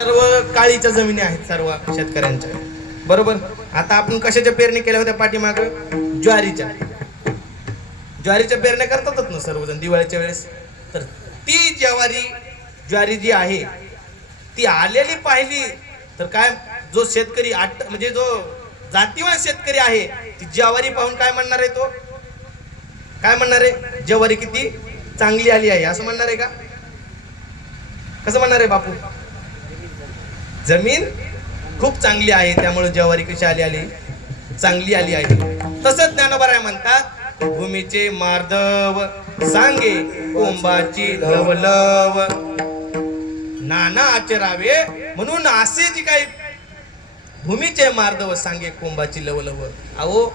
सर्व काळीच्या जमिनी आहेत सर्व शेतकऱ्यांच्या. बरोबर? आता आपण कशाच्या पेरणी केल्या होत्या पाठीमाग? ज्वारीच्या. ज्वारीच्या पेरण्या करतातच ना सर्वजण दिवाळीच्या वेळेस? तर ती ज्वारी ज्वारी जी आहे ती आलेली पाहिली. तर काय जो शेतकरी आठ म्हणजे जो जातीवान शेतकरी आहे ती ज्वारी पाहून काय म्हणणार आहे तो? काय म्हणणार आहे? ज्वारी किती चांगली आली आहे असं म्हणणार आहे का? कसं म्हणणार आहे बापू? जमीन खूप चांगली आहे त्यामुळे ज्वारी कशी आली आली? चांगली आली आहे. तसंच ज्ञानोबराय म्हणतात भूमीचे मार्दव सांगे कोंबाची लवलव नाना आचरावे म्हणून असे जी काही भूमीचे मार्दव सांगे कोंबाची लवलव. अहो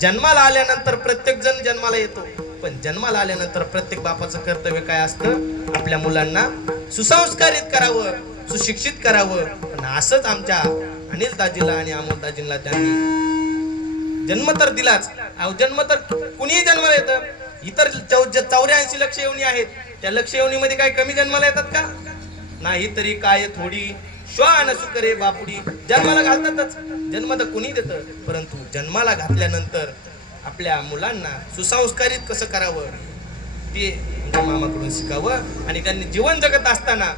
जन्माला आल्यानंतर प्रत्येक जण जन्माला येतो. पण जन्माला आल्यानंतर प्रत्येक बापाचं कर्तव्य काय असतं? आपल्या मुलांना सुसंस्कारित करावं. सुशिक्षित करावं. पण असंच आमच्या अनिल दाजीला आणि अमोल दाजीला त्यांनी जन्म तर दिलाच. अहो जन्म तर कुणीही जन्माला येतं. इतर चौऱ्याऐंशी लक्ष येऊनी आहेत त्या लक्ष येऊनीमध्ये काय कमी जन्माला येतात का? नाही तरी काय थोडी श्वान सुकरे बापुडी. जन्माला घालतातच. जन्म तर कुणी देत? परंतु जन्माला घातल्यानंतर आपल्या मुलांना सुसंस्कारित कसं करावं? ते मामाकडून शिकावं आणि त्यांनी जीवन जगत असताना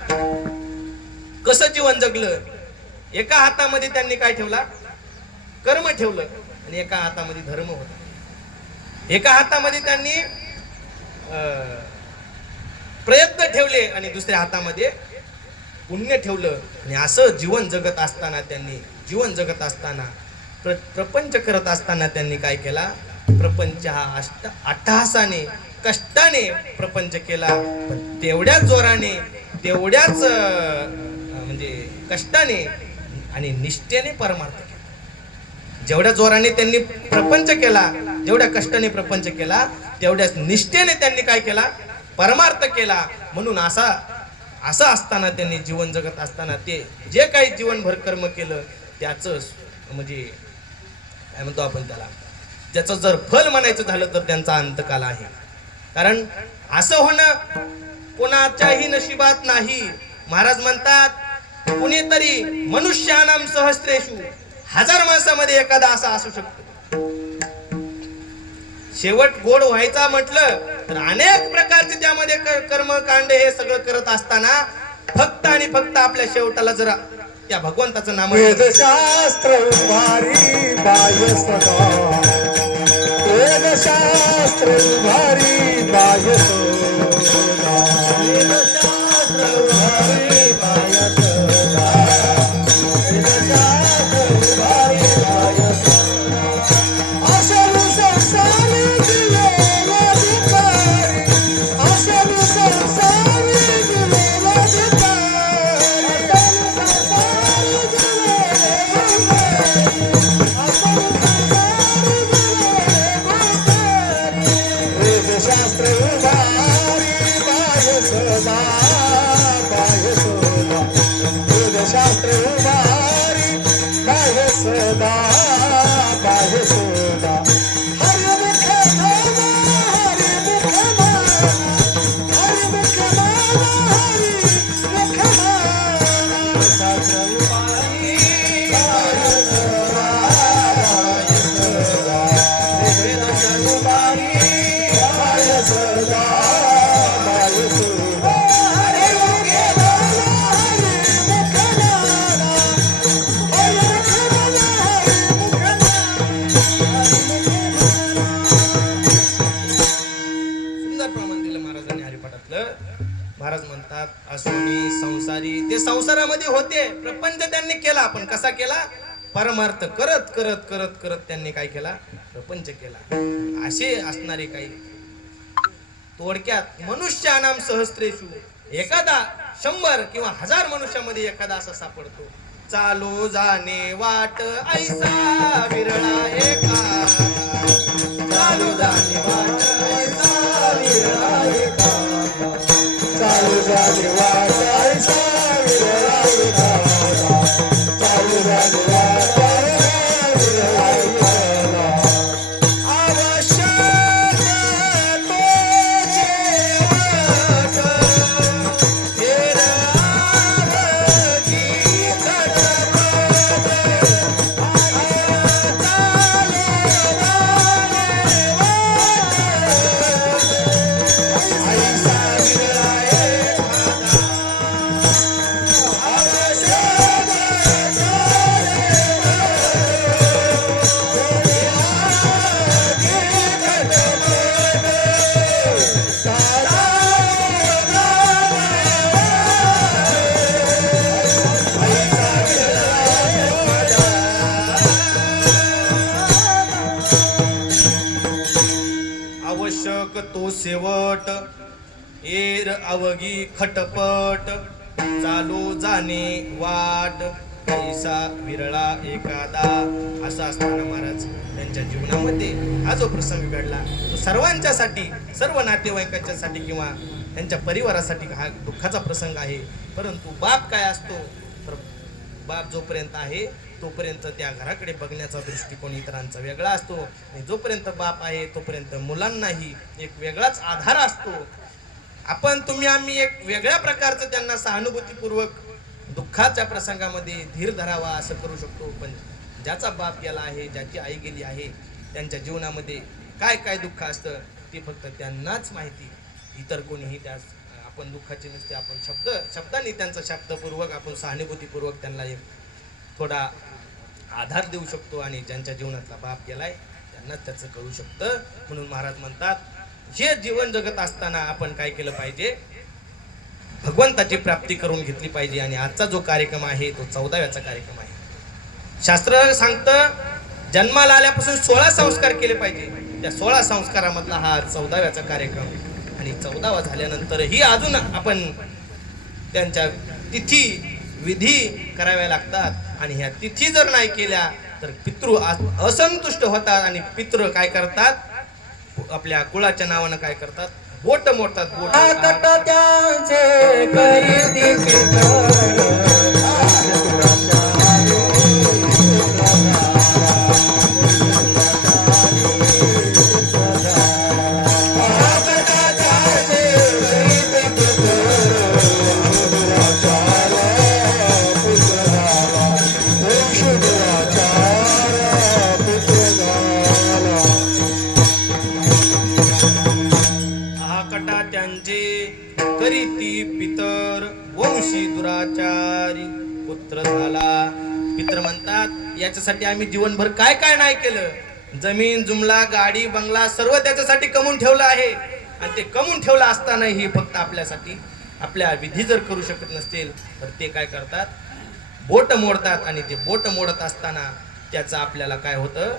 कसं जीवन जगलं? एका हातामध्ये त्यांनी काय ठेवला? कर्म ठेवलं आणि एका हातामध्ये धर्म होता. एका हातामध्ये त्यांनी प्रयत्न ठेवले आणि दुसऱ्या हातामध्ये पुण्य ठेवलं. आणि असं जीवन जगत असताना त्यांनी जीवन जगत असताना प्र प्रपंच करत असताना त्यांनी काय केला? प्रपंच हा अष्ट अट्टहासाने कष्टाने प्रपंच केला. पण तेवढ्याच जोराने तेवढ्याच म्हणजे कष्टाने आणि निष्ठेने परमार्थ केला. जेवढ्या जोराने त्यांनी प्रपंच केला जेवढ्या कष्टाने प्रपंच केला तेवढ्याच निष्ठेने त्यांनी काय केला? परमार्थ केला. म्हणून असा असं असताना त्यांनी जीवन जगत असताना ते जे काही जीवनभर कर्म केलं त्याच म्हणजे काय म्हणतो आपण त्याला? त्याचं जर फल म्हणायचं झालं तर त्यांचा अंतकाल आहे. कारण असं होणं कोणाच्याही नशिबात नाही. महाराज म्हणतात कुणीतरी मनुष्यानाम सहस्त्रेषु हजार माणसामध्ये एखादा असा असू शकतो. शेवट गोड व्हायचा म्हटलं तर अनेक प्रकारचे त्यामध्ये कर्मकांड हे सगळं करत असताना फक्त आणि फक्त आपल्या शेवटाला जरा त्या भगवंताचं नाम वेदशास्त्र उभारी बाय सदा. वेदशास्त्र उभारी बाय सदा. संसारी ते संसारामध्ये होते प्रपंच त्यांनी केला. पण कसा केला? परमार्थ करत करत करत करत त्यांनी काय केला? प्रपंच केला. असे असणारे काही थोडक्यात मनुष्यानाम सहस्त्रेशू एखादा शंभर किंवा हजार मनुष्यामध्ये एखादा असा सापडतो. चालो जाणे वाट ऐसा विरळा एका. चालू जाणे वाट खटपट एर अवगी खटपट चालू जाणे वाट पैसा विरळा एखादा असा असताना महाराज त्यांच्या जीवनामध्ये हा जो प्रसंग घडला तो सर्वांच्यासाठी सर्व नातेवाईकांच्यासाठी किंवा त्यांच्या परिवारासाठी हा दुःखाचा प्रसंग आहे. परंतु बाप काय असतो? तर बाप जोपर्यंत आहे तोपर्यंत त्या घराकडे बघण्याचा दृष्टिकोन इतरांचा वेगळा असतो. आणि जोपर्यंत बाप आहे तोपर्यंत मुलांनाही एक वेगळाच आधार असतो. आपण तुम्ही आम्ही एक वेगळ्या प्रकारचं त्यांना सहानुभूतीपूर्वक दुःखाच्या प्रसंगामध्ये धीर धरावा असं करू शकतो. पण ज्याचा बाप गेला आहे ज्याची आई गेली आहे त्यांच्या जीवनामध्ये काय काय दुःख असतं ते फक्त त्यांनाच माहिती. इतर कोणीही त्या आपण दुःखाचे नसते आपण शब्द शब्दांनी त्यांचा शब्दपूर्वक आपण सहानुभूतीपूर्वक त्यांना एक थोडा आधार देऊ शकतो आणि ज्यांच्या जीवनातला बाप गेलाय त्यांना त्याचं कळू शकतं. म्हणून महाराज म्हणतात हे जीवन जगत असताना आपण काय केलं पाहिजे? भगवंताची प्राप्ती करून घेतली पाहिजे आणि आजचा जो कार्यक्रम आहे तो चौदाव्याचा कार्यक्रम आहे. शास्त्र सांगतं जन्माला आल्यापासून सोळा संस्कार केले पाहिजे. त्या सोळा संस्कारामधला हा चौदाव्याचा कार्यक्रम. आणि चौदावा झाल्यानंतरही अजून आपण त्यांच्या तिथी विधी कराव्या लागतात आणि ह्या तिथी जर नाही केल्या तर पितृ असंतुष्ट होतात आणि पितृ काय करतात? आपल्या कुळाच्या नावानं काय करतात? बोट मोडतात बोट दुराचारी पुत्र झाला. पित्र म्हणतात याच्यासाठी आम्ही जीवनभर काय काय नाही केलं. जमीन जुमला गाडी बंगला सर्व त्याच्यासाठी कमवून ठेवलं आहे. आणि ते कमवून ठेवलं असतानाही फक्त आपल्यासाठी आपल्या विधी जर करू शकत नसतील तर ते काय करतात? बोट मोडतात आणि ते बोट मोडत असताना त्याचा आपल्याला काय होतं?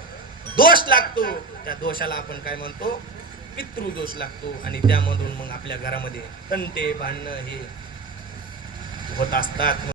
दोष लागतो. त्या दोषाला आपण काय म्हणतो? पितृदोष लागतो. आणि त्यामधून मग आपल्या घरामध्ये तंटे भांडणं हे होत असतात